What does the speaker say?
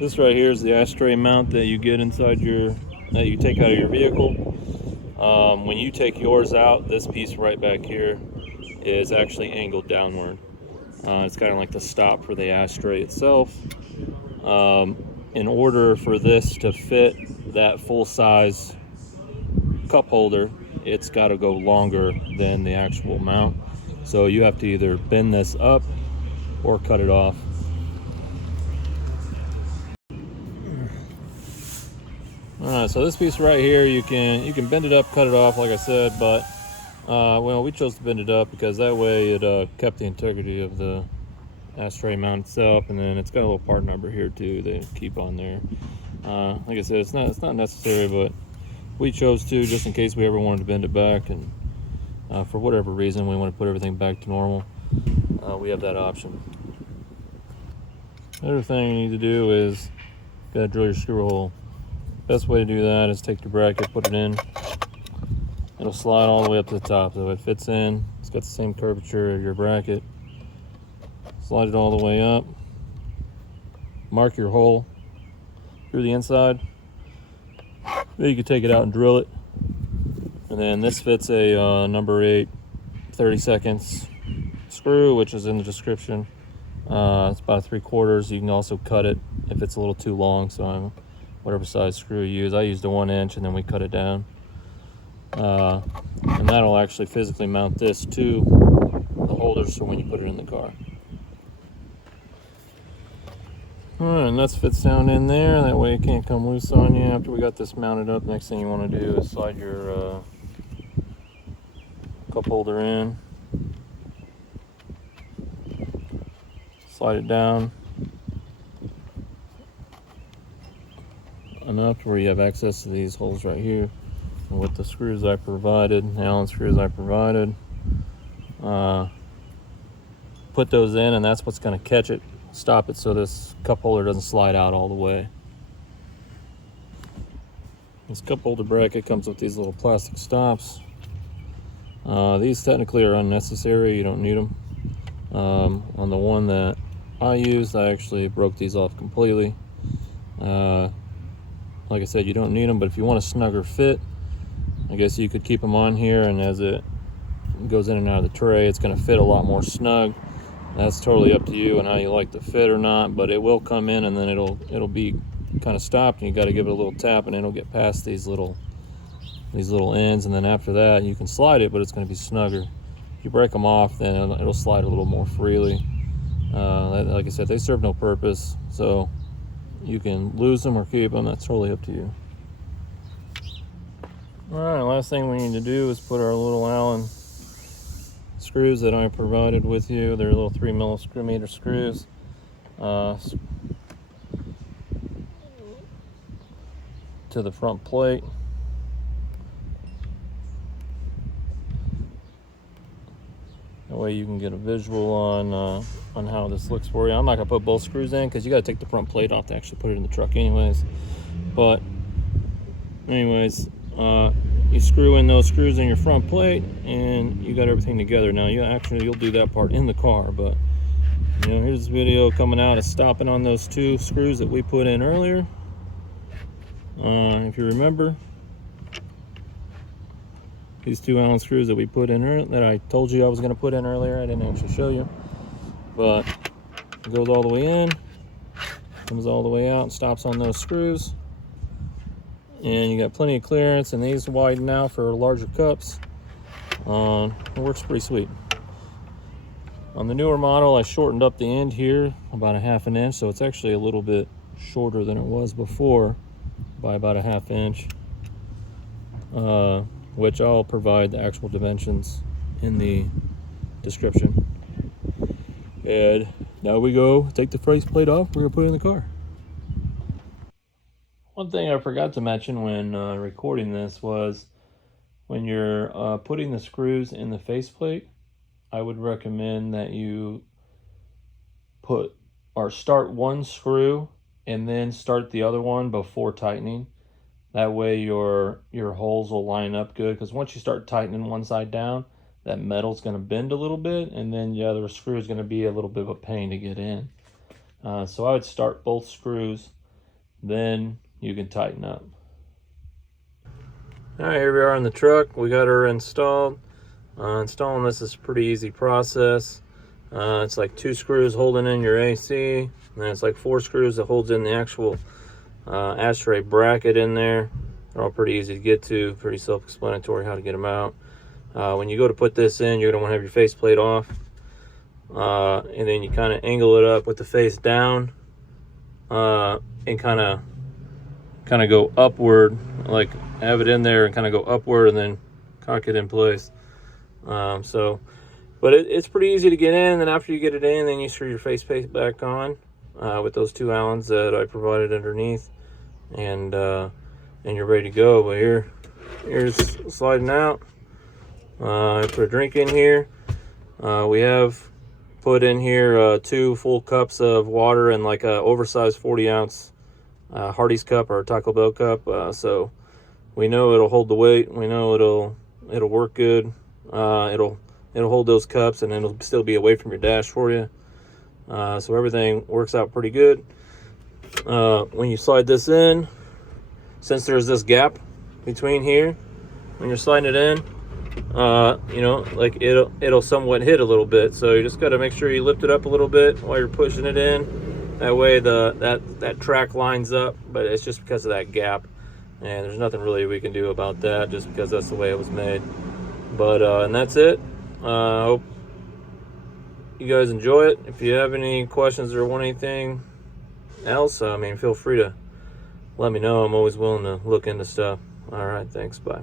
This right here is the ashtray mount that you get inside that you take out of your vehicle. When you take yours out, this piece right back here is actually angled downward. It's kind of like the stop for the ashtray itself. In order for this to fit that full-size cup holder, it's got to go longer than the actual mount. So you have to either bend this up or cut it off. Alright, so this piece right here, you can bend it up, cut it off, like I said, but well, we chose to bend it up because that way it kept the integrity of the ashtray mount itself, and then it's got a little part number here too they keep on there. Like I said, it's not necessary, but we chose to just in case we ever wanted to bend it back, and for whatever reason we want to put everything back to normal. We have that option. The other thing you need to do is you gotta drill your screw hole. Best way to do that is take your bracket, put it in. It'll slide all the way up to the top, so it fits in. It's got the same curvature of your bracket. Slide it all the way up. Mark your hole through the inside. Then you can take it out and drill it. And then this fits a number 8 30-seconds screw, which is in the description. It's about 3/4. You can also cut it if it's a little too long, so whatever size screw you use. I used a 1 inch, and then we cut it down. And that'll actually physically mount this to the holders for when you put it in the car. Alright, and that fits down in there. That way it can't come loose on you. After we got this mounted up, next thing you want to do is slide your cup holder in. Slide it down enough where you have access to these holes right here. And with the screws I provided, Allen screws I provided, put those in, and that's what's going to catch it, stop it so this cup holder doesn't slide out all the way. This cup holder bracket comes with these little plastic stops. These technically are unnecessary, you don't need them. On the one that I used, I actually broke these off completely. Like I said, you don't need them, but if you want a snugger fit, I guess you could keep them on here, and as it goes in and out of the tray, it's going to fit a lot more snug. That's totally up to you and how you like the fit or not, but it will come in and then it'll be kind of stopped, and you got to give it a little tap, and it'll get past these little ends, and then after that you can slide it, but it's going to be snugger. If you break them off, then it'll slide a little more freely. Like I said, they serve no purpose, so you can lose them or keep them. That's totally up to you. Alright, last thing we need to do is put our little Allen screws that I provided with you. They're little 3mm screws. To the front plate. That way you can get a visual on how this looks for you. I'm not gonna put both screws in because you gotta take the front plate off to actually put it in the truck anyways. But anyways, you screw in those screws in your front plate and you got everything together. Now you'll do that part in the car, but here's this video coming out of stopping on those 2 screws that we put in earlier. If you remember, these 2 Allen screws that we put in that I told you I was going to put in earlier, I didn't actually show you, but it goes all the way in, comes all the way out, and stops on those screws. And you got plenty of clearance, and these widen out for larger cups. It works pretty sweet. On the newer model, I shortened up the end here about 1/2 inch, so it's actually a little bit shorter than it was before by about 1/2 inch, which I'll provide the actual dimensions in the description. And now we go take the faceplate off. We're gonna put it in the car. One thing I forgot to mention when recording this was when you're putting the screws in the faceplate, I would recommend that you start one screw and then start the other one before tightening. That way your holes will line up good, because once you start tightening one side down, that metal's going to bend a little bit, and then the other screw is going to be a little bit of a pain to get in. So I would start both screws then you can tighten up. All right, here we are in the truck. We got her installed. Installing this is a pretty easy process. It's like 2 screws holding in your AC, and then it's like 4 screws that holds in the actual ashtray bracket in there. They're all pretty easy to get to, pretty self-explanatory how to get them out. When you go to put this in, you're going to want to have your faceplate off, and then you kind of angle it up with the face down, and kind of go upward, like have it in there and kind of go upward, and then cock it in place. But it's pretty easy to get in. And after you get it in, then you screw your faceplate back on with those 2 Allens that I provided underneath, and you're ready to go. But here's sliding out. I put a drink in here. We have put in here 2 full cups of water and like a oversized 40-ounce Hardee's cup or Taco Bell cup. So we know it'll hold the weight. We know it'll work good. It'll hold those cups, and it'll still be away from your dash for you. So everything works out pretty good. When you slide this in, since there's this gap between here, when you're sliding it in, you know, like it'll somewhat hit a little bit. So you just got to make sure you lift it up a little bit while you're pushing it in. That way that track lines up, but it's just because of that gap. And there's nothing really we can do about that, just because that's the way it was made. But and that's it. I hope you guys enjoy it. If you have any questions or want anything else, I mean, feel free to let me know. I'm always willing to look into stuff. All right, thanks. Bye.